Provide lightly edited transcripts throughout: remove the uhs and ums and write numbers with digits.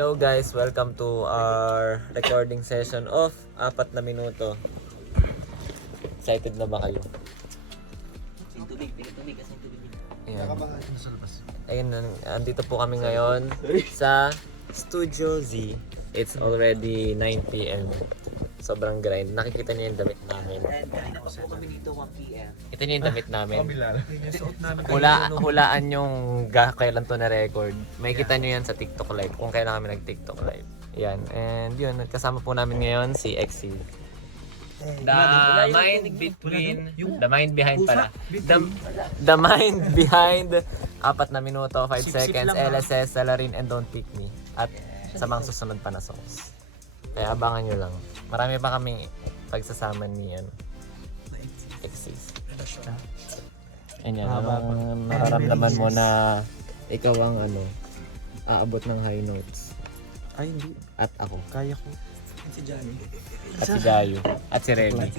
Hello guys, welcome to our recording session of 4 na minuto. Excited na ba kayo? Ayan. Ayun, andito po kami ngayon sa Studio Z. It's already 9 p.m. Sobrang grind. Nakikita niyo yung damit namin. Ito niyo yung damit namin. Hulaan yung kailan to na record. May kita niyo yan sa TikTok live kung kailan kami nag-TikTok live. Yan. And yun, kasama po namin ngayon si XC. The mind behind apat na minuto, 5 seconds, LSS, Salarin, and Don't Pick Me. At sa mga susunod pa na songs. Kaya abangan nyo lang. Marami pa kami pagsasama ni Exis. Ayan, nararamdaman mo na ikaw ang aabot ng high notes. Ay, hindi. At ako. Kaya ko. Si Johnny. At si Gayo. At si Remy.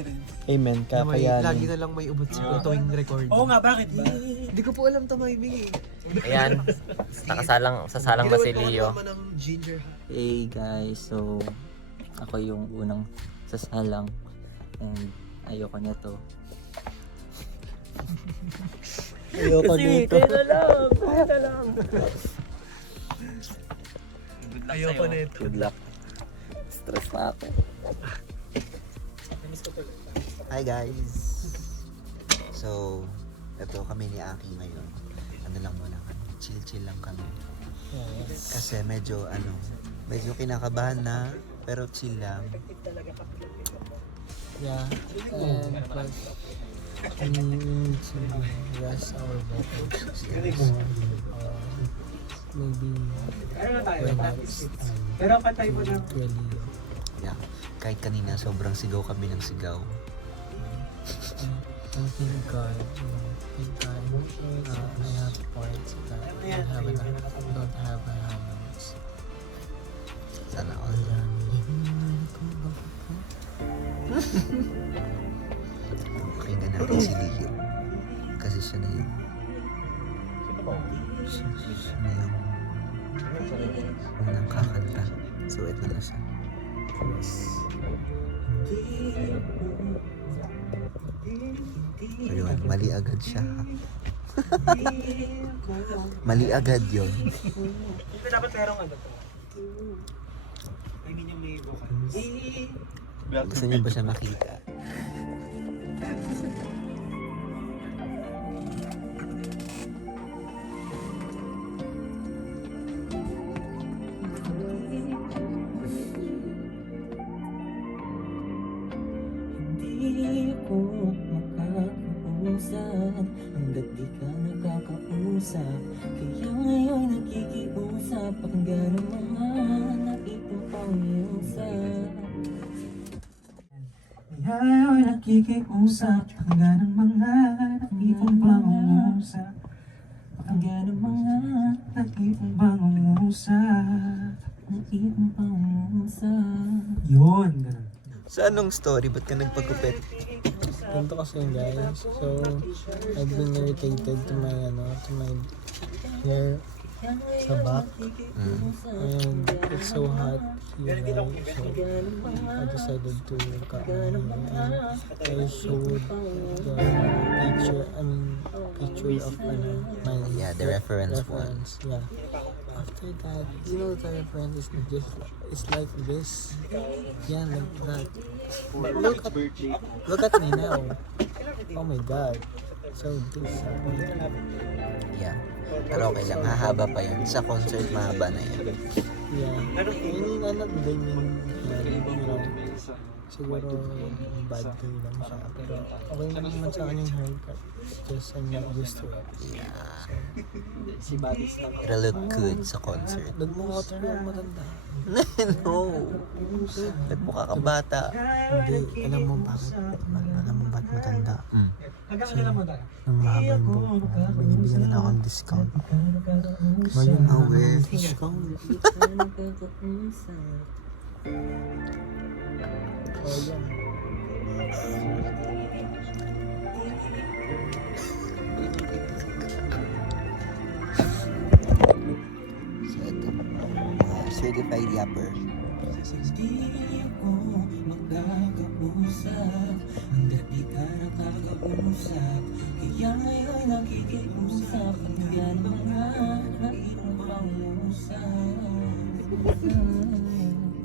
Amen. Kakayanin. Lagi na lang may ubot siguro tuwing record. Oo nga, bakit ba? Hindi ko po alam timing eh. Ayan. Sasalang na si Leo. Hey guys, so ako yung unang sasalang and ayoko na to. Ayoko dito. Ayoko na ito. Good luck. Stress na ako. Hi guys! So, ito kami ni Aki ngayon. Ano lang muna kami, chill lang kami. Kasi medyo kinakabahan na, pero chill lang. Yeah, and like we need to rest our vocals. Maybe relax. Pero patay mo na. Really. Yeah. Kahit kanina, sobrang sigaw kami ng sigaw. And thank God, I have points that don't have a handles. Sana all. Pakinggan natin si Leo. Kasi siya na yung unang kakanta. So, ito na siya. Ayun, mali agad siya. Mali agad yun. Hindi dapat merong ano to. I mean yung may vocals. Gusto niyo ba siya makita? Hindi ako makakausap hanggat di ka nakakausap. Kaya ngayon nakikiusap, pakinggan ang mga nakitang pang-iusap. Ngayon nakikiusap, pakinggan ang mga nakitang pangungusap. Pakinggan ang mga Nakitang pangungusap. nakitang pang-iusap. Yun, ganun. Sa anong story? Ba't ka nagpagupit? Ganito kasi yun, guys. So, I've been irritated to my hair sa back. And it's so hot here, right? So, I decided to cut my hair. And I showed the picture of my Yeah, the reference one. Yeah. After that, you know the reference is just, it's like this. Yeah, like that. But look at me now. Oh my God. So this. Yeah. Pero okay lang, hahaba pa yun. Sa concert, mahaba na yan. Yeah. I mean, I'm not blaming siguro bad day lang siya. Pero okay lang naman sa akin yung haircut. Just I'm not used to it. Yeah. Si Batis lang. It'll look good sa concert. Nagmukha yung matanda. No! Ba't mukha ka bata? Hindi, alam mo bakit matanda? Hanggang kailan mo tayo? Nang mahaba yung buhok ko, binibigyan nila akong discount. Ngayon na well. discount. Oh, yan. So, ito. certified yapper.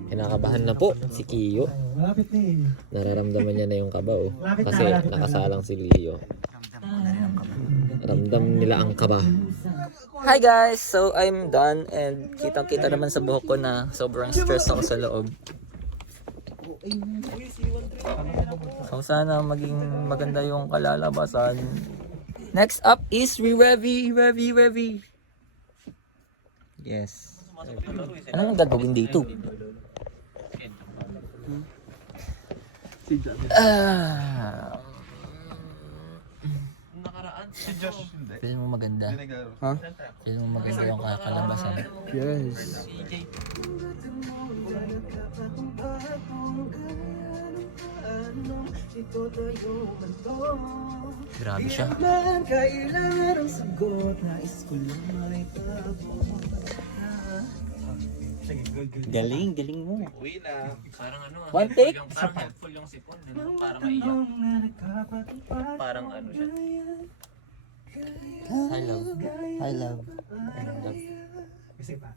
Kinakabahan na po si Kiyo. Malapit na eh. Nararamdaman niya na yung kaba oh. Malapit na, Kasi malapit na. nakasalang si Leo. Ramdam nila ang kaba. Hi guys! So I'm done and kitang-kita naman sa buhok ko na sobrang stress ako sa loob. So sana maging maganda yung kalalabasan. Next up is Revi. Yes. Ano nang gagawin dito? Feel mo maganda? Ha? Feel mo maganda yung kakalabasan? Yes. Grabe siya. Galing mo. Parang ano, One take? full yung sipon, para maiyak. Parang ano siya. I love. I love. Kasi pa.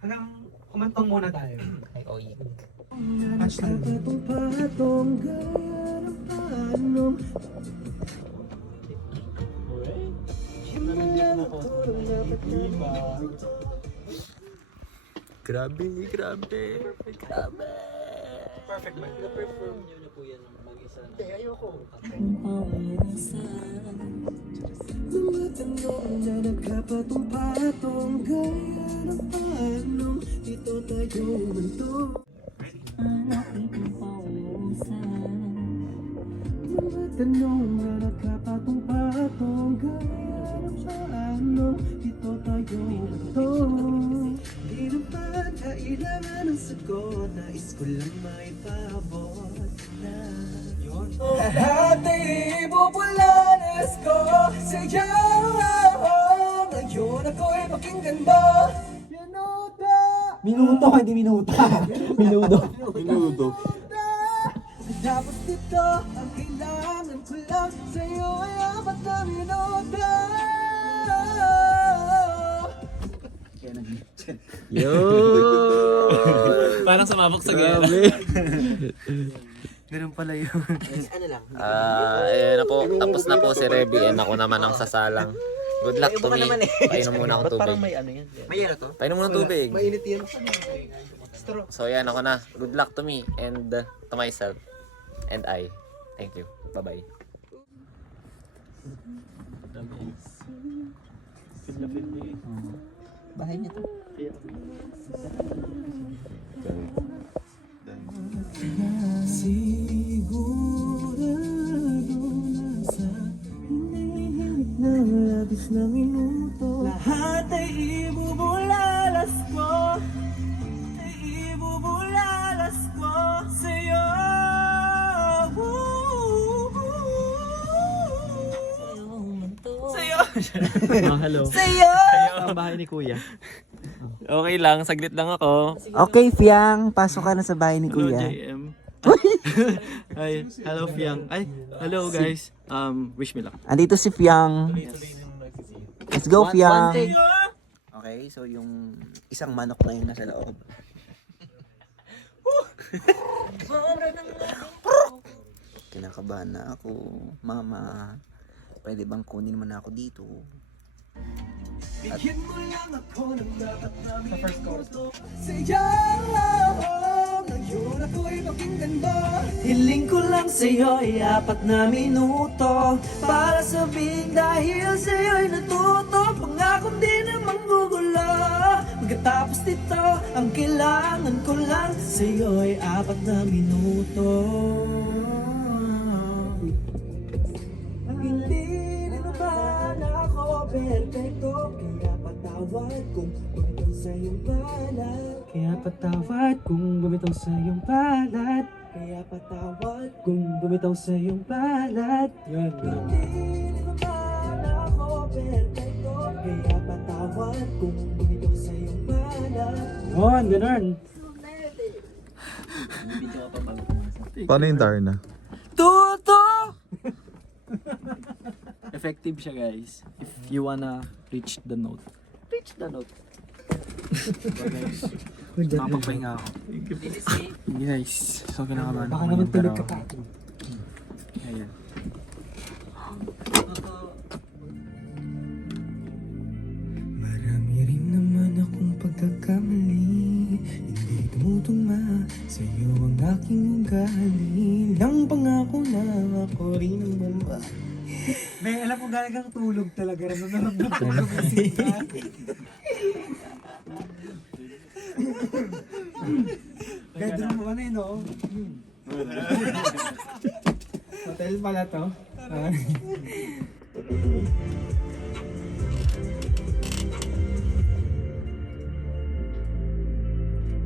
Hanggang kumantong muna tayo. Ay, oh yeah. Grabe. Perfect ba? Na-perform nyo na po yan mag-isa na. Hindi, ayoko. Minuto, hindi minuta. Minuto. Minuto. Tapos dito, ang kailangan ko lang sa'yo ay 4 na minuto. Parang sumabog sa gala. Ganun pala yun. Ano lang? Ayun na po. Tapos na po si Revi and ako naman ang sasalang. Good luck to me. Painom muna akong tubig. May yelo to? Painom muna ng tubig. Mainit yan. So yan ako na. Good luck to me and to myself. And I. Thank you. Bye-bye. Bahay niya to. Lahat ay ibubulalas ko sa'yo. Hello. Sa'yo! Ang bahay ni Kuya. Okay lang. Saglit lang ako. Okay, Fiang. Pasok ka na sa bahay ni Hello, Kuya. JM. Hi. Hello, Fiang. Ay, hello guys. Wish me luck. Andito si Fiang. Let's go, One Fiang. take. Okay, so yung isang manok na yun nasa loob. Kinakabahan na ako. Mama, pwede bang kunin mo na ako dito? Bigyan mo lang ako ng dapat namin Sa first chorus. sa'yo. Ngayon ako'y pakinggan mo. Hiling ko lang sa'yo ay 4 na minuto para sabihin dahil sa'yo'y natuto. Pangakong di naman gugulo. Pagkatapos nito, ang kailangan ko lang sa'yo'y 4 na minuto. Hindi naman ako perfecto, kaya patawad kung bumitaw sa iyong palad. Kaya patawad kung bumitaw sa iyong palad. Kaya patawad kung bumitaw sa iyong palad. Hindi naman ako perfecto, kaya ipatawad kung ito sa'yo pala. Ganun. Paano yung Darna? Toto! Effective siya guys. If you wanna reach the note. Reach the note. So guys, makapagpahinga ako. Guys, so kinakabahan ako. Baka naman ngayon, tulog pero- ka pa. Ayan. Marami rin naman akong pagkakamali, hindi tumutugma sa'yo ang aking ugali. Lang pangako na ako rin ang bomba. May alam ko galing kang tulog talaga. Nanonood ng tulog na sila. Bedroom mo ano yun, no? Hotel pala to.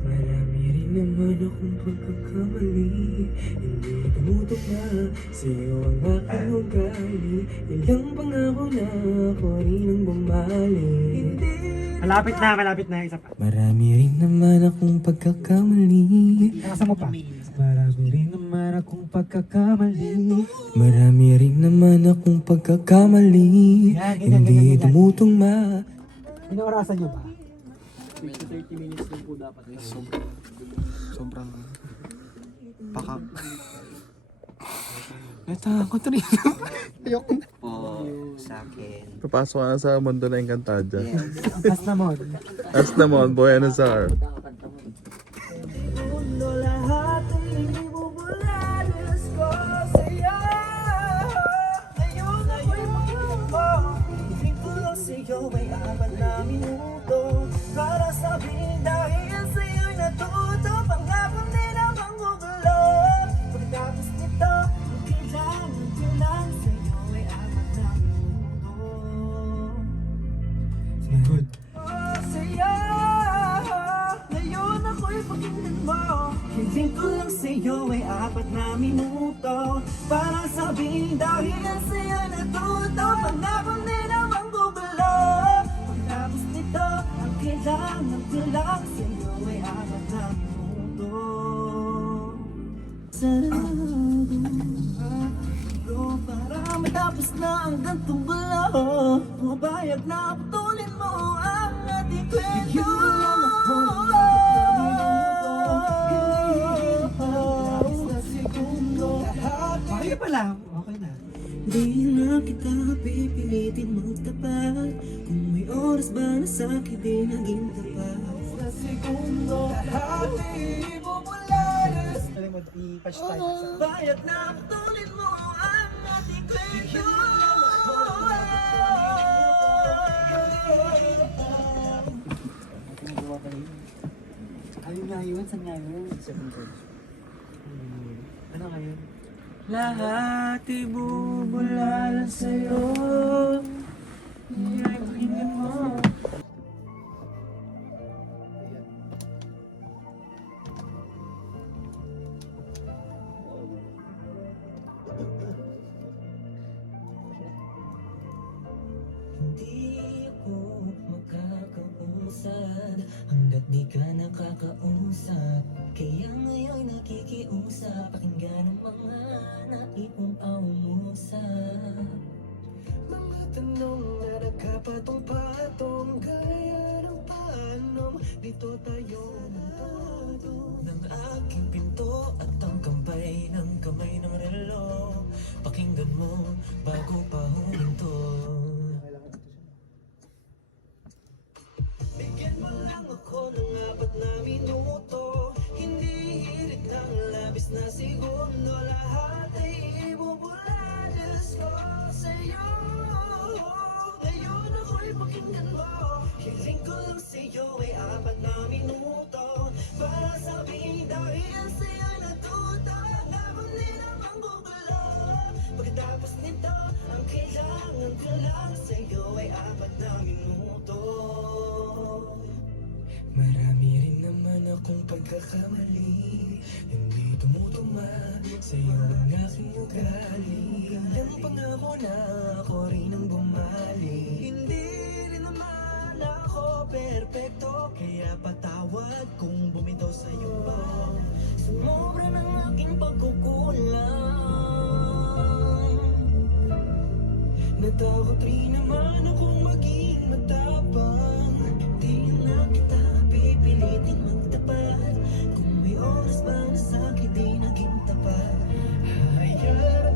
Marami rin naman akong pagkakamali, hindi tumutok na sa'yo ang aking ugali. Ilang pangako na ako rin ang bumalik. Malapit na. Isa pa. Marami rin naman akong pagkakamali. Nakasa mo pa. Marami rin naman akong pagkakamali. Marami rin naman akong pagkakamali. Yan, ganyan, Hindi ganyan, ganyan. tumutugma. Inaorasan niyo ba? 30 minutes lang po dapat guys. Sobrang pakak. Natakot rin. Ayoko na. Po, sa akin. Papasok ka na sa mundo na Encantadia. Yes. As namon. As naman, Boy Nazar. Para sabihin dahil sa'yo'y natuto, pangako nila manggugulo. Pagkatapos nito, kailangan ko lang sa'yo ay apat na minuto. Good. Sa'yo, ngayon ako'y pakinggan mo. Hiling ko lang sa'yo ay apat na minuto. Para sabihin dahil sa'yo'y natuto, pangako nila manggugulo. Pagkatapos nito, kailangan ko lang sa'yo ay apat na minuto. Sarado para matapos na ang gantong gulo. Pumayag na putulin mo ang ating kwento. Okay pala. Okay na. Di na kita pipilitin magtapat. Kung may oras ba na sa'kin di naging tapat. Sa segundo, hati mo mula. Alam mo, i-patch tayo. Bayad na putulin mo ang ating kwento. Ayun nga yun. Saan nga yun? Ano nga yun? Lahat ibubulalan sa'yo. Ay, pakinggan mo. Hindi ako makakausad hanggat di ka nakakausap. Kaya ngayon nakikiusap, pakinggan ang mga naipong paungusap. Mga tanong na nagkapatong-patong, gaya ng panom, dito tayo magtutulog. Ng aking pinto at ang kampay ng kamay ng relo, pakinggan mo bago pa huminto. Bigyan mo lang ako ng apat na minuto, hindi hirit ng labis na segundo. Lahat ay ibubula, Diyos ko sa'yo. Ngayon ako'y pakinggan mo, hiling ko lang sa'yo ay apat na minuto. Para sabihin dahil sa'yo'y natuto, ako nila manggugulo. Pagkatapos nito, ang kailangan ko lang sa'yo ay apat na minuto. Marami rin naman akong pagkakamali, hindi tumutugma sa'yo ang aking ugali. Ilang pangako na ako rin ang bumali, hindi rin naman Natakot rin naman akong maging matapang. Di na kita pipilitin magtapat. Kung may oras ba na sa'kin di naging tapat, hayaan